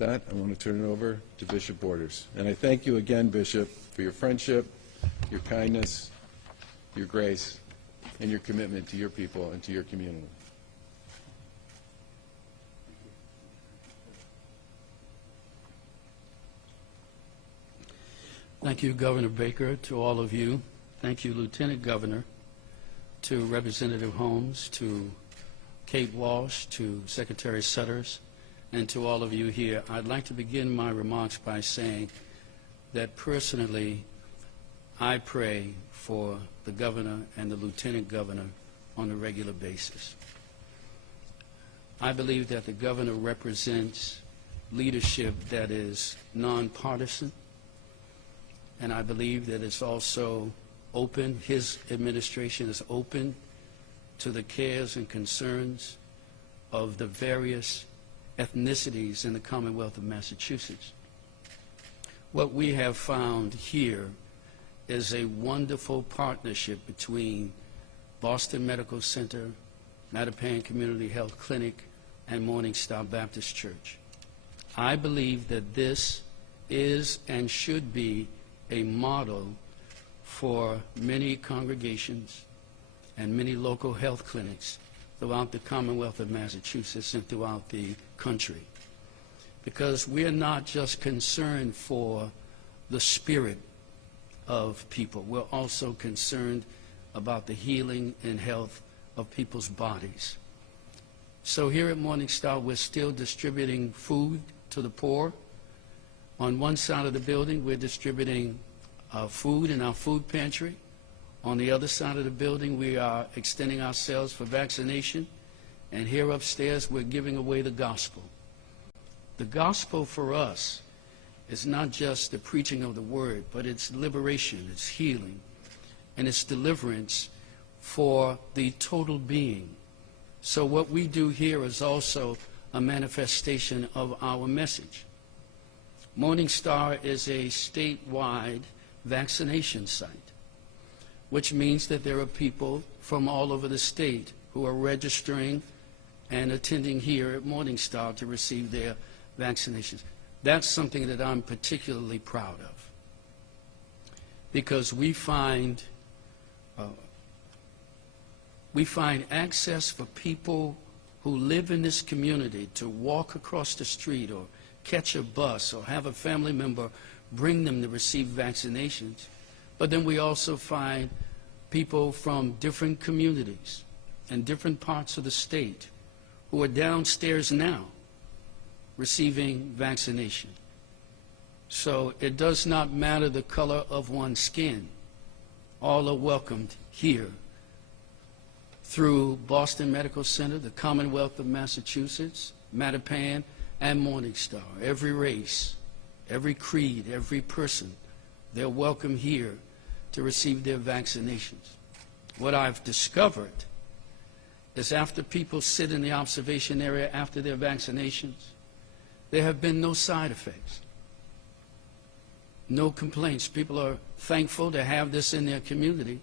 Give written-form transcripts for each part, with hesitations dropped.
that, I want to turn it over to Bishop Borders. And I thank you again, Bishop, for your friendship, your kindness, your grace, and your commitment to your people and to your community. Thank you, Governor Baker, to all of you. Thank you, Lieutenant Governor, to Representative Holmes, to Kate Walsh, to Secretary Sutters, and to all of you here. I'd like to begin my remarks by saying that personally, I pray for the Governor and the Lieutenant Governor on a regular basis. I believe that the Governor represents leadership that is nonpartisan, and I believe that it's also open, his administration is open to the cares and concerns of the various ethnicities in the Commonwealth of Massachusetts. What we have found here is a wonderful partnership between Boston Medical Center, Mattapan Community Health Clinic, and Morning Star Baptist Church. I believe that this is and should be a model for many congregations and many local health clinics throughout the Commonwealth of Massachusetts and throughout the country. Because we are not just concerned for the spirit of people, we're also concerned about the healing and health of people's bodies. So here at Morning Star, we're still distributing food to the poor. On one side of the building, we're distributing food in our food pantry. On the other side of the building, we are extending ourselves for vaccination. And here upstairs, we're giving away the gospel. The gospel for us is not just the preaching of the word, but it's liberation, it's healing, and it's deliverance for the total being. So what we do here is also a manifestation of our message. Morning Star is a statewide vaccination site, which means that there are people from all over the state who are registering and attending here at Morning Star to receive their vaccinations. That's something that I'm particularly proud of, because we find access for people who live in this community to walk across the street or catch a bus or have a family member bring them to receive vaccinations. But then we also find people from different communities and different parts of the state who are downstairs now receiving vaccination. So it does not matter the color of one's skin. All are welcomed here through Boston Medical Center, the Commonwealth of Massachusetts, Mattapan, and Morning Star. Every race, every creed, every person, they're welcome here to receive their vaccinations. What I've discovered is after people sit in the observation area after their vaccinations, there have been no side effects, no complaints. People are thankful to have this in their community,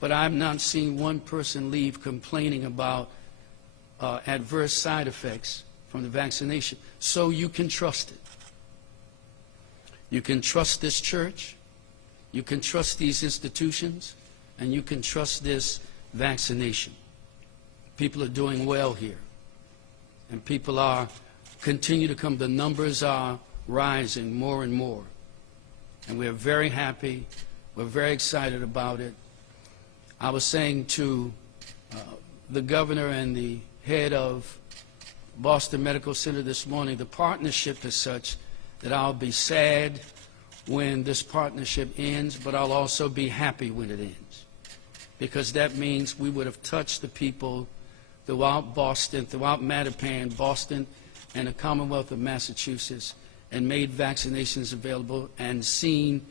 but I've not seen one person leave complaining about adverse side effects from the vaccination. So you can trust it. You can trust this church, you can trust these institutions, and you can trust this vaccination. People are doing well here, and people are continue to come. The numbers are rising more and more, and we're very happy. We're very excited about it. I was saying to the governor and the head of Boston Medical Center this morning, the partnership is such that I'll be sad when this partnership ends, but I'll also be happy when it ends, because that means we would have touched the people throughout Boston, throughout Mattapan, Boston, and the Commonwealth of Massachusetts, and made vaccinations available and seen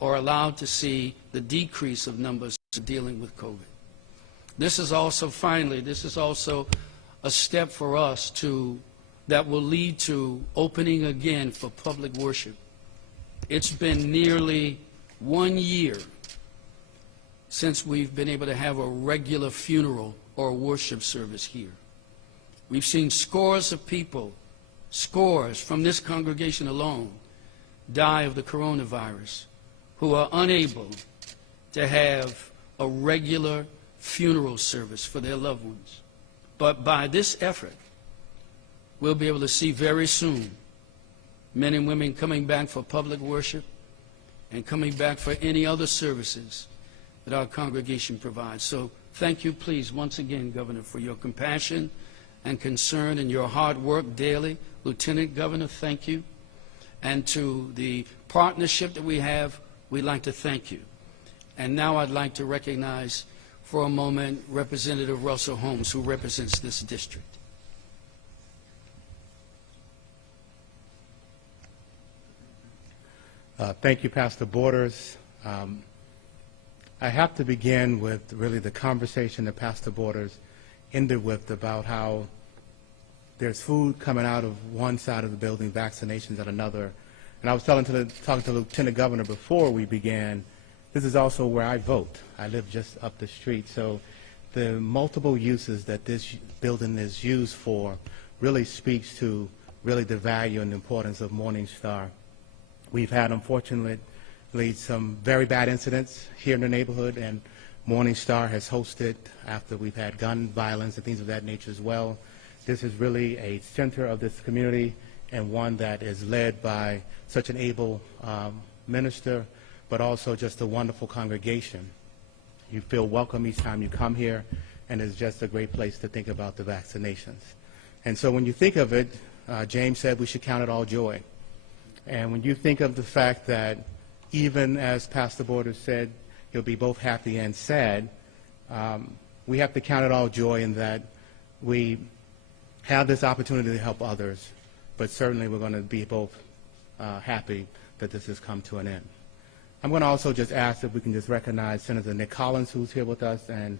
or allowed to see the decrease of numbers dealing with COVID. This is also, finally, this is also a step for us that will lead to opening again for public worship. It's been nearly 1 year since we've been able to have a regular funeral or worship service here. We've seen scores of people scores from this congregation alone die of the coronavirus, who are unable to have a regular funeral service for their loved ones. But by this effort, we'll be able to see very soon men and women coming back for public worship and coming back for any other services that our congregation provides. So thank you, please, once again, Governor, for your compassion and concern and your hard work daily. Lieutenant Governor, thank you. And to the partnership that we have, we'd like to thank you. And now I'd like to recognize for a moment Representative Russell Holmes, who represents this district. Thank you, Pastor Borders. I have to begin with really the conversation that Pastor Borders ended with about how there's food coming out of one side of the building, vaccinations at another. And I was talking to the Lieutenant Governor before we began, this is also where I vote. I live just up the street. So the multiple uses that this building is used for really speaks to really the value and the importance of Morning Star. We've had, unfortunately, some very bad incidents here in the neighborhood, and Morning Star has hosted after we've had gun violence and things of that nature as well. This is really a center of this community and one that is led by such an able minister, but also just a wonderful congregation. You feel welcome each time you come here, and it's just a great place to think about the vaccinations. And so when you think of it, James said we should count it all joy. And when you think of the fact that even as Pastor Borders said, he'll be both happy and sad, we have to count it all joy in that we have this opportunity to help others, but certainly we're going to be both happy that this has come to an end. I'm going to also just ask if we can just recognize Senator Nick Collins, who's here with us, and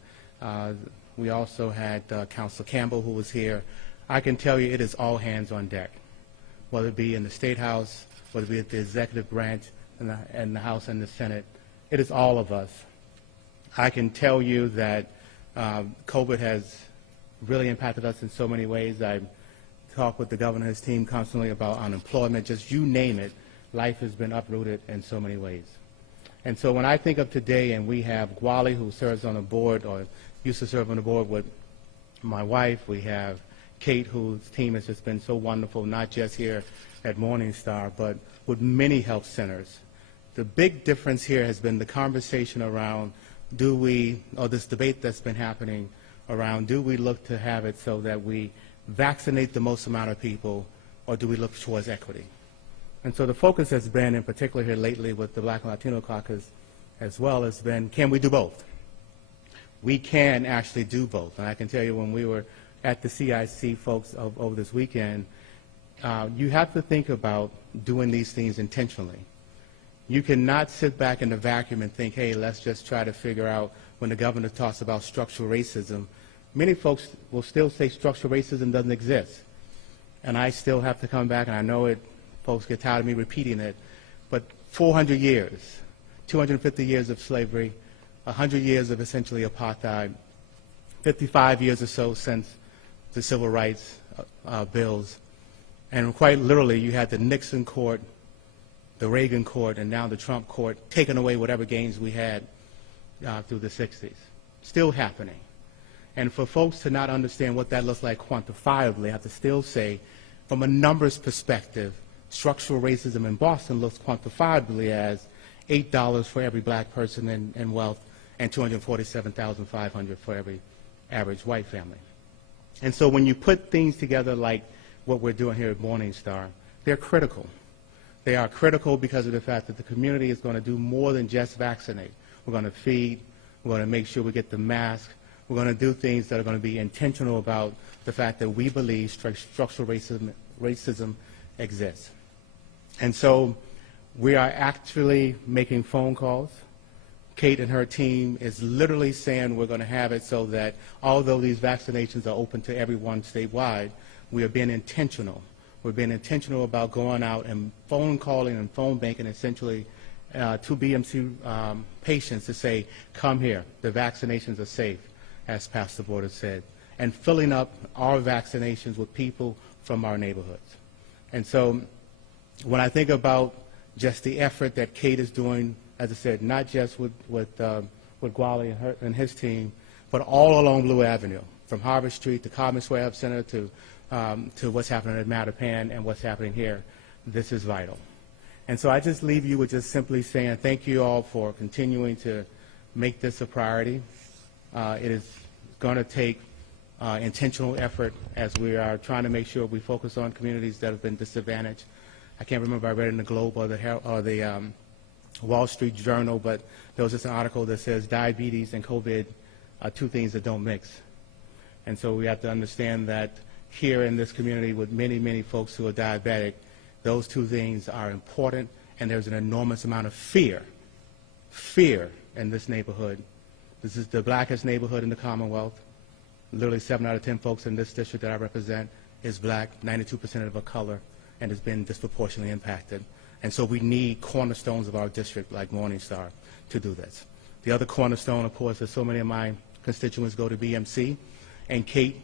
we also had Councilor Campbell, who was here. I can tell you it is all hands on deck, whether it be in the State House, whether it be at the executive branch and the House and the Senate. It is all of us. I can tell you that COVID has really impacted us in so many ways. I talk with the governor and his team constantly about unemployment, just you name it. Life has been uprooted in so many ways. And so when I think of today, and we have Gwali, who serves on the board or used to serve on the board with my wife, we have Kate, whose team has just been so wonderful, not just here at Morning Star, but with many health centers. The big difference here has been the conversation around this debate that's been happening around, do we look to have it so that we vaccinate the most amount of people, or do we look towards equity? And so the focus has been, in particular here lately with the Black and Latino caucus as well, has been, can we do both? We can actually do both. And I can tell you, when we were at the CIC folks over this weekend, you have to think about doing these things intentionally. You cannot sit back in the vacuum and think, hey, let's just try to figure out, when the governor talks about structural racism, many folks will still say structural racism doesn't exist. And I still have to come back, and I know it, folks get tired of me repeating it, but 400 years, 250 years of slavery, 100 years of essentially apartheid, 55 years or so since the civil rights bills, and quite literally you had the Nixon court, the Reagan court, and now the Trump court taking away whatever gains we had through the 60s. Still happening. And for folks to not understand what that looks like quantifiably, I have to still say, from a numbers perspective, structural racism in Boston looks quantifiably as $8 for every black person in wealth and $247,500 for every average white family. And so when you put things together like what we're doing here at Morning Star, they're critical. They are critical because of the fact that the community is going to do more than just vaccinate. We're going to feed. We're going to make sure we get the mask. We're going to do things that are going to be intentional about the fact that we believe structural racism exists. And so we are actually making phone calls. Kate and her team is literally saying we're going to have it so that although these vaccinations are open to everyone statewide, we are being intentional. We're being intentional about going out and phone calling and phone banking essentially to BMC patients to say, come here, the vaccinations are safe, as Pastor Borders said, and filling up our vaccinations with people from our neighborhoods. And so when I think about just the effort that Kate is doing, as I said, not just with Gwali and his team, but all along Blue Avenue, from Harvard Street to Commerce Web Center to what's happening at Mattapan and what's happening here, this is vital. And so I just leave you with just simply saying thank you all for continuing to make this a priority. It is going to take intentional effort as we are trying to make sure we focus on communities that have been disadvantaged. I can't remember if I read it in the Globe or the Wall Street Journal, but there was just an article that says diabetes and COVID are two things that don't mix. And so we have to understand that here in this community with many, many folks who are diabetic, those two things are important, and there's an enormous amount of fear in this neighborhood. This is the blackest neighborhood in the Commonwealth. Literally 7 out of 10 folks in this district that I represent is black, 92% of color, and has been disproportionately impacted. And so we need cornerstones of our district like Morningstar to do this. The other cornerstone, of course, is so many of my constituents go to BMC, and Kate,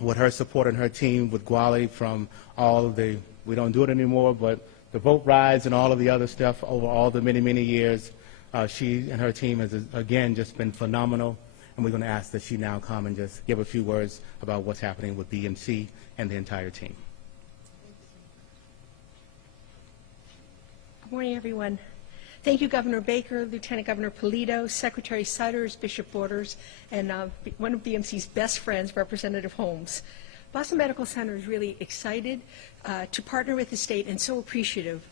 with her support and her team, with Gwali from all of the, we don't do it anymore, but the boat rides and all of the other stuff over all the many, many years, she and her team has, again, just been phenomenal. And we're going to ask that she now come and just give a few words about what's happening with BMC and the entire team. Good morning, everyone. Thank you, Governor Baker, Lieutenant Governor Polito, Secretary Sutters, Bishop Borders, and one of BMC's best friends, Representative Holmes. Boston Medical Center is really excited to partner with the state and so appreciative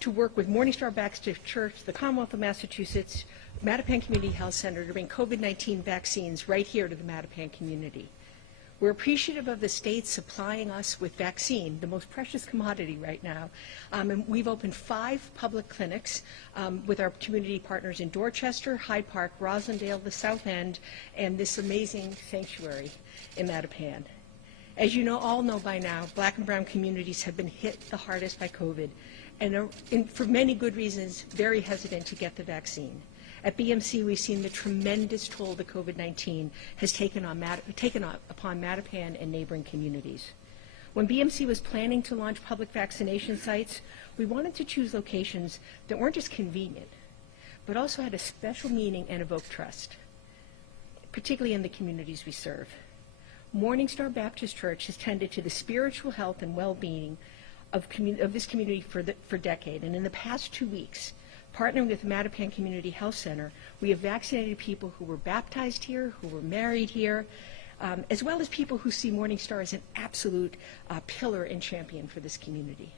to work with Morningstar Baptist Church, the Commonwealth of Massachusetts, Mattapan Community Health Center to bring COVID-19 vaccines right here to the Mattapan community. We're appreciative of the state supplying us with vaccine, the most precious commodity right now. And we've opened 5 public clinics with our community partners in Dorchester, Hyde Park, Roslindale, the South End, and this amazing sanctuary in Mattapan. As you know, all know by now, black and brown communities have been hit the hardest by COVID and are, for many good reasons, very hesitant to get the vaccine. At BMC, we've seen the tremendous toll that COVID-19 has taken upon Mattapan and neighboring communities. When BMC was planning to launch public vaccination sites, we wanted to choose locations that weren't just convenient, but also had a special meaning and evoked trust, particularly in the communities we serve. Morningstar Baptist Church has tended to the spiritual health and well-being of this community for decades, and in the past 2 weeks, partnering with the Mattapan Community Health Center, we have vaccinated people who were baptized here, who were married here, as well as people who see Morningstar as an absolute pillar and champion for this community.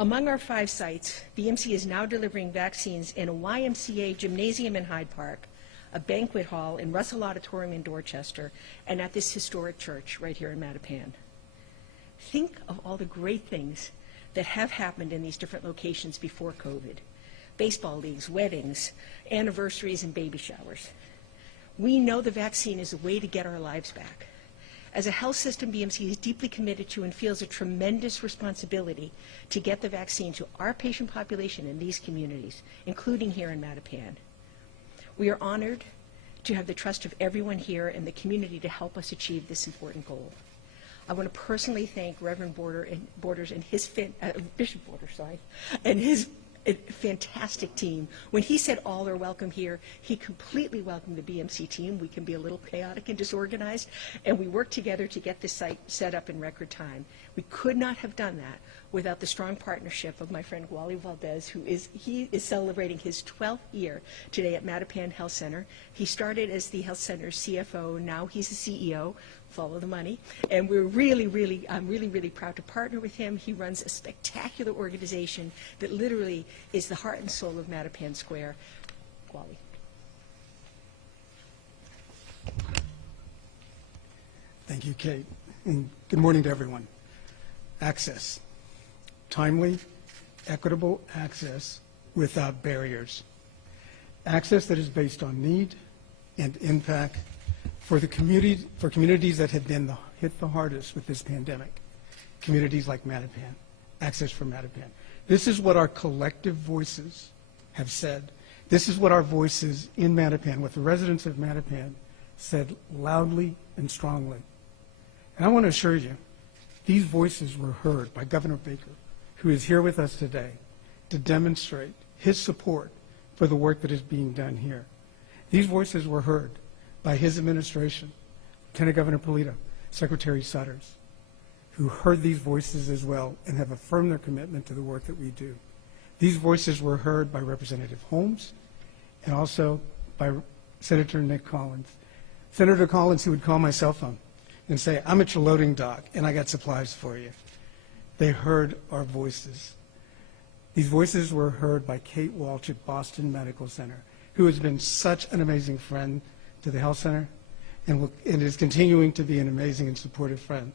Among our 5 sites, BMC is now delivering vaccines in a YMCA gymnasium in Hyde Park, a banquet hall in Russell Auditorium in Dorchester, and at this historic church right here in Mattapan. Think of all the great things that have happened in these different locations before COVID. Baseball leagues, weddings, anniversaries, and baby showers. We know the vaccine is a way to get our lives back. As a health system, BMC is deeply committed to and feels a tremendous responsibility to get the vaccine to our patient population in these communities, including here in Mattapan. We are honored to have the trust of everyone here in the community to help us achieve this important goal. I want to personally thank Reverend Borders and his Bishop Borders, and his fantastic team. When he said all are welcome here, he completely welcomed the BMC team. We can be a little chaotic and disorganized, and we worked together to get this site set up in record time. We could not have done that without the strong partnership of my friend Gwali Valdez, he is celebrating his 12th year today at Mattapan Health Center. He started as the health center's CFO, now he's the CEO. Follow the money, and I'm really proud to partner with him. He runs a spectacular organization that literally is the heart and soul of Mattapan Square. Gwali. Thank you, Kate, and good morning to everyone. Access, timely, equitable access without barriers. Access that is based on need and impact for communities that have been hit the hardest with this pandemic, communities like Mattapan, access for Mattapan. This is what our collective voices have said. This is what our voices in Mattapan, what the residents of Mattapan said loudly and strongly. And I want to assure you, These voices were heard by Governor Baker, who is here with us today to demonstrate his support for the work that is being done here. These voices were heard by his administration, Lieutenant Governor Polito, Secretary Sutters, who heard these voices as well and have affirmed their commitment to the work that we do. These voices were heard by Representative Holmes and also by Senator Nick Collins. Senator Collins, who would call my cell phone and say, I'm at your loading dock and I got supplies for you. They heard our voices. These voices were heard by Kate Walsh at Boston Medical Center, who has been such an amazing friend to the health center and is continuing to be an amazing and supportive friend.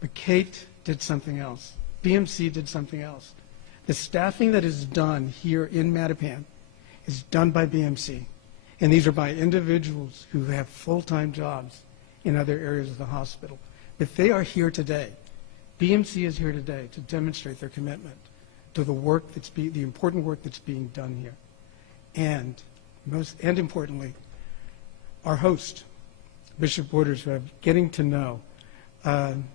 But Kate did something else. BMC did something else. The staffing that is done here in Mattapan is done by BMC, and these are by individuals who have full-time jobs in other areas of the hospital. But they are here today. BMC is here today to demonstrate their commitment to the work the important work that's being done here. And most importantly, our host, Bishop Borders, who I'm getting to know. I'm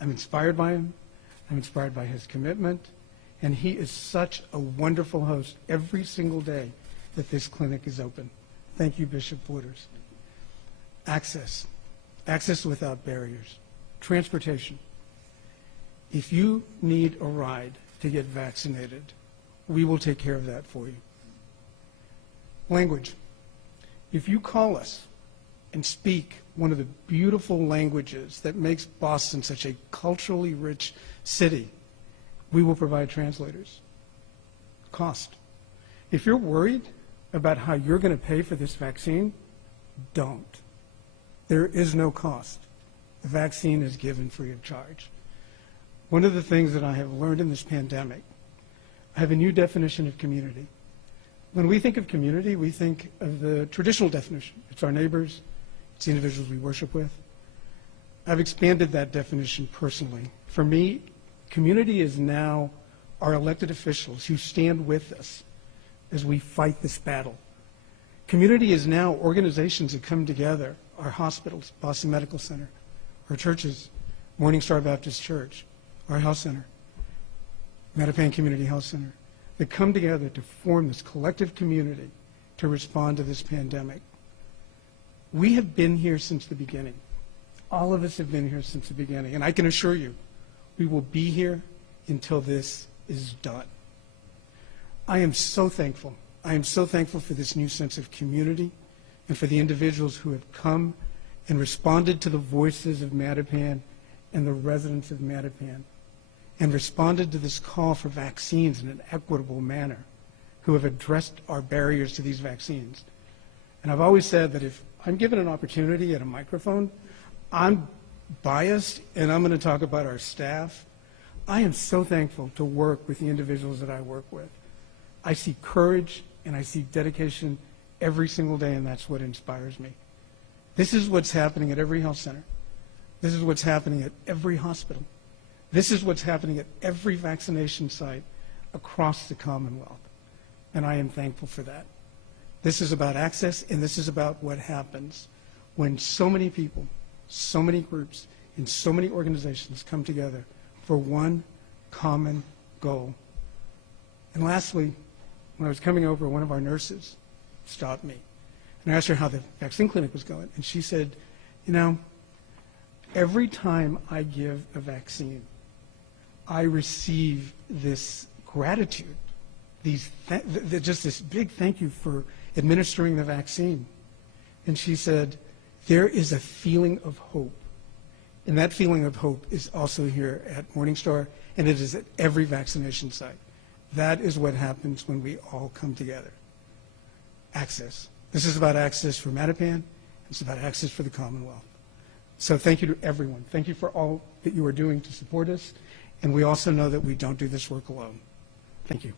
inspired by him. I'm inspired by his commitment. And he is such a wonderful host every single day that this clinic is open. Thank you, Bishop Borders. Access. Access without barriers. Transportation. If you need a ride to get vaccinated, we will take care of that for you. Language. If you call us and speak one of the beautiful languages that makes Boston such a culturally rich city, we will provide translators. Cost. If you're worried about how you're going to pay for this vaccine, don't. There is no cost. The vaccine is given free of charge. One of the things that I have learned in this pandemic, I have a new definition of community. When we think of community, we think of the traditional definition. It's our neighbors, it's the individuals we worship with. I've expanded that definition personally. For me, community is now our elected officials who stand with us as we fight this battle. Community is now organizations that come together, our hospitals, Boston Medical Center, our churches, Morning Star Baptist Church, our health center, Mattapan Community Health Center, that come together to form this collective community to respond to this pandemic. We have been here since the beginning. All of us have been here since the beginning, and I can assure you, we will be here until this is done. I am so thankful. I am so thankful for this new sense of community and for the individuals who have come and responded to the voices of Mattapan and the residents of Mattapan and responded to this call for vaccines in an equitable manner, who have addressed our barriers to these vaccines. And I've always said that if I'm given an opportunity at a microphone, I'm biased and I'm going to talk about our staff. I am so thankful to work with the individuals that I work with. I see courage and I see dedication every single day, and that's what inspires me. This is what's happening at every health center. This is what's happening at every hospital. This is what's happening at every vaccination site across the Commonwealth, and I am thankful for that. This is about access, and this is about what happens when so many people, so many groups, and so many organizations come together for one common goal. And lastly, when I was coming over, one of our nurses stopped me, and I asked her how the vaccine clinic was going, and she said, you know, every time I give a vaccine, I receive this gratitude, just this big thank you for administering the vaccine. And she said, there is a feeling of hope. And that feeling of hope is also here at Morningstar, and it is at every vaccination site. That is what happens when we all come together. Access. This is about access for Mattapan. It's about access for the Commonwealth. So thank you to everyone. Thank you for all that you are doing to support us. And we also know that we don't do this work alone. Thank you.